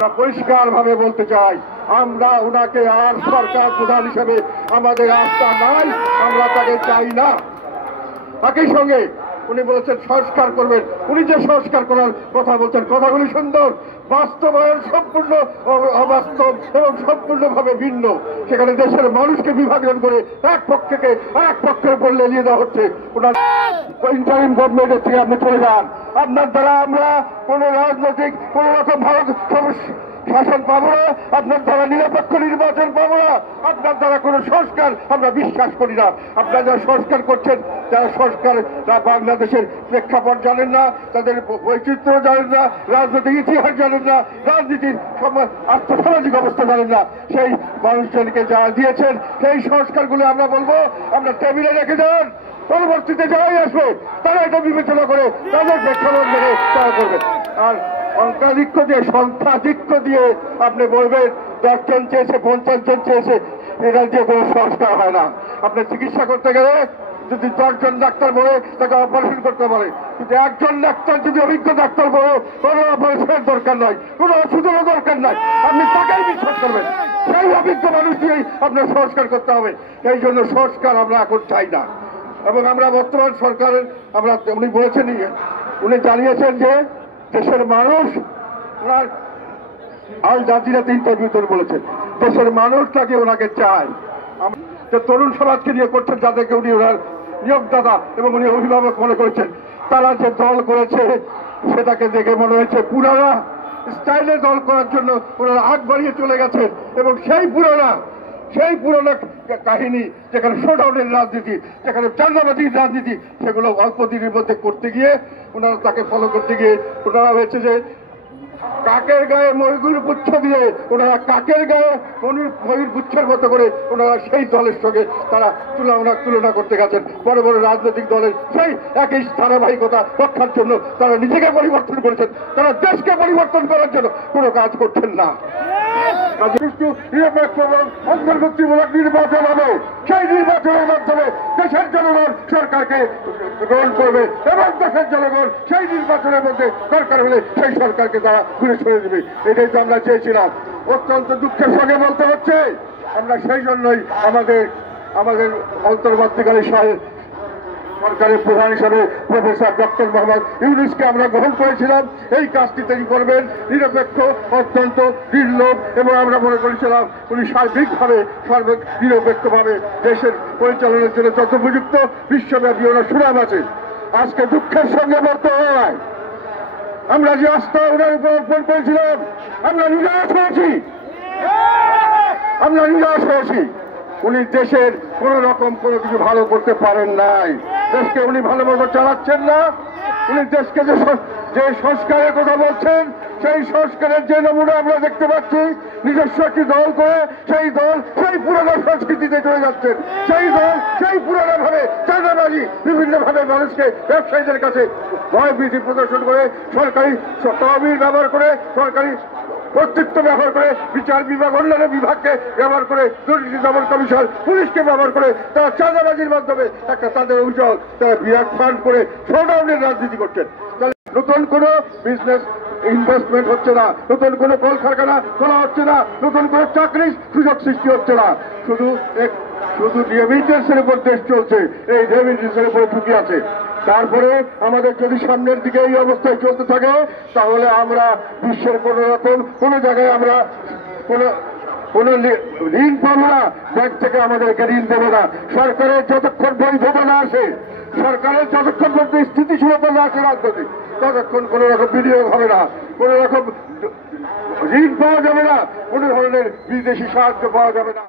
পরিষ্কার ভাবে বলতে চাই, আমরা ওনাকে আর সরকার প্রধান হিসেবে আমাদের আস্থা নাই, আমরা তাকে চাই না। একই সঙ্গে উনি বলেছেন সংস্কার করবেন। উনি যে সংস্কার করার কথা বলছেন, কথাগুলি সুন্দর, বাস্তবায়ন সম্পূর্ণ অবাস্তব এবং সম্পূর্ণভাবে ভিন্ন। সেখানে দেশের মানুষকে বিভাজন করে এক পক্ষের উপর লেলিয়ে দেওয়া হচ্ছে। ওনার ইন্টারিম গভর্নমেন্টের থেকে আপনি চলে যান, আপনার দ্বারা আমরা কোন রাজনৈতিক কোন রকম ভারত শাসন পাবো না, আপনার দ্বারা নিরপেক্ষ নির্বাচন পাবো না, আপনার দ্বারা কোনো সংস্কার আমরা বিশ্বাস করি না। আপনারা যারা সংস্কার করছেন, যারা সংস্কার বাংলাদেশের প্রেক্ষাপট জানেন না, তাদের বৈচিত্র্য জানেন না, রাজনৈতিক ইতিহাস জানেন না, রাজনীতির আর্থসামাজিক অবস্থা জানেন না, সেই মানুষজনকে যারা দিয়েছেন সেই সংস্কারগুলো আমরা বলবো আমরা টেবিলে রেখে যান। পরবর্তীতে যারাই আসবে তারা এটা বিবেচনা করে তাদের প্রেক্ষাপট মেনে তারা করবে। আর সংখ্যাধিক্য দিয়ে আপনি বলবেন 10 জন চেয়েছে, 50 জন চেয়েছে, এটা যে কোনো সংস্কার হয় না। আপনি চিকিৎসা করতে গেলে যদি 10 জন ডাক্তার বলে তাকে অপারেশন করতে পারে, কিন্তু একজন ডাক্তার যদি অভিজ্ঞ ডাক্তার বলে কোনো অপারেশনের দরকার নয়, কোনো ওষুধেরও দরকার নাই, আপনি তাকেই বিশ্বাস করবেন। সেই অভিজ্ঞ মানুষ দিয়েই আপনার সংস্কার করতে হবে। এই জন্য সংস্কার আমরা এখন চাই না। এবং আমরা বর্তমান সরকারের উনি বলেছেন, উনি জানিয়েছেন যে দেশের মানুষ, ওনার আল জাজিরাতে ইন্টারভিউতে বলেছেন দেশের মানুষ তাকে ওনাকে চায়। যে তরুণ সমাজকে নিয়ে করছেন, যাদেরকে উনি ওনার নিয়োগদাতা এবং উনি অভিভাবক মনে করেছেন, তারা যে দল করেছে সেটাকে দেখে মনে হয়েছে পুরানা স্টাইলে দল করার জন্য ওনারা আগ বাড়িয়ে চলে গেছেন। এবং সেই পুরানা কাহিনী, যেখানে শোডাউনের রাজনীতি, যেখানে চাঁদাবাজির রাজনীতি, সেগুলো অল্প দিনের মধ্যে করতে গিয়ে ওনারা তাকে ফলো করতে গিয়ে ওনারা হয়েছে যে কাকের গায়ে ময়ূর গুচ্ছ দিয়ে ওনারা কাকের গায়ে ময়ূর গুচ্ছের মতো করে ওনারা সেই দলের সঙ্গে তারা তুলনা করতে গেছেন। বড় বড় রাজনৈতিক দলের সেই একই ধারাবাহিকতা রক্ষার জন্য তারা নিজেকে পরিবর্তন করেছেন, তারা দেশকে পরিবর্তন করার জন্য কোনো কাজ করছেন না। নিরপেক্ষ এবং অন্তর্ভুক্তিমূলক নির্বাচন হবে, সেই নির্বাচনের মাধ্যমে দেশের জনগণ সরকারকে গ্রহণ করবে এবং দেশের জনগণ সেই নির্বাচনের মধ্যে দরকার হলে সেই সরকারকে তারা ঘুরে সরে দেবে। এটাই তো আমরা চেয়েছিলাম। অত্যন্ত দুঃখের সঙ্গে বলতে হচ্ছে, আমরা সেই জন্যই আমাদের অন্তর্বর্তীকালী সরকারের প্রধান হিসাবে প্রফেসর ডক্টর মোহাম্মদ ইউনূসকে আমরা গ্রহণ করেছিলাম। এই কাজটি তিনি করবেন নিরপেক্ষ, অত্যন্ত নির্লোভ, এবং আমরা মনে করেছিলাম উনি সার্বিকভাবে নিরপেক্ষভাবে দেশের পরিচালনার জন্য যত উপযুক্ত, বিশ্বব্যাপী ওনার সুনাম আছে। আজকে দুঃখের সঙ্গে বলতে হয়, আমরা যে আস্থা ওনার উপর অর্পণ করেছিলাম, আমরা নিরাশ হয়েছি। উনি দেশের কোন রকম কোনো কিছু ভালো করতে পারেন নাই। দেশকে উনি ভালো মতো চালাচ্ছেন না। উনি দেশকে যে সংস্কারের কথা বলছেন, সেই সংস্কারের যে নমুনা আমরা দেখতে পাচ্ছি, নিজস্ব একটি দল করে সেই দল সেই পুরোনো সংস্কৃতিতে চলে যাচ্ছেন। সেই দল সেই পুরোনো ভাবে চাঁদাবাজি বিভিন্ন ভাবে মানুষকে, ব্যবসায়ীদের কাছে ভয়ভীতি প্রদর্শন করে, সরকারি তহবিল ব্যবহার করে, সরকারি কর্তৃত্ব ব্যবহার করে, বিচার বিভাগ অন্যান্য বিভাগকে ব্যবহার করে, দুর্নীতি দমন কমিশন পুলিশকে ব্যবহার করে তারা চাঁদাবাজির মাধ্যমে একটা তাদের অভিযোগ তারা বিরাট ফান্ড করে শোডাউনের রাজনীতি করছেন। নতুন কোনো বিজনেস ইনভেস্টমেন্ট হচ্ছে না, নতুন কোনো কলকারখানা খোলা হচ্ছে না, নতুন কোনো চাকরির সুযোগ সৃষ্টি হচ্ছে না। শুধু রেমিটেন্সের উপর দেশ চলছে, এই রেমিটেন্সের উপরে ঝুঁকি আছে। তারপরে আমাদের যদি সামনের দিকে এই অবস্থায় চলতে থাকে, তাহলে আমরা বিশ্বের কোনো জায়গায় আমরা কোনো ঋণ পাবো না, ব্যাংক থেকে আমাদেরকে ঋণ দেবে না। সরকারের যতক্ষণ বৈধতা না আসে, সরকারের যতক্ষণ মধ্যে স্থিতিশীলতা না আসে রাজনৈতিক, ততক্ষণ কোন রকম বিনিয়োগ হবে না, কোন রকম ঋণ পাওয়া যাবে না, কোন ধরনের বিদেশি সাহায্য পাওয়া যাবে না।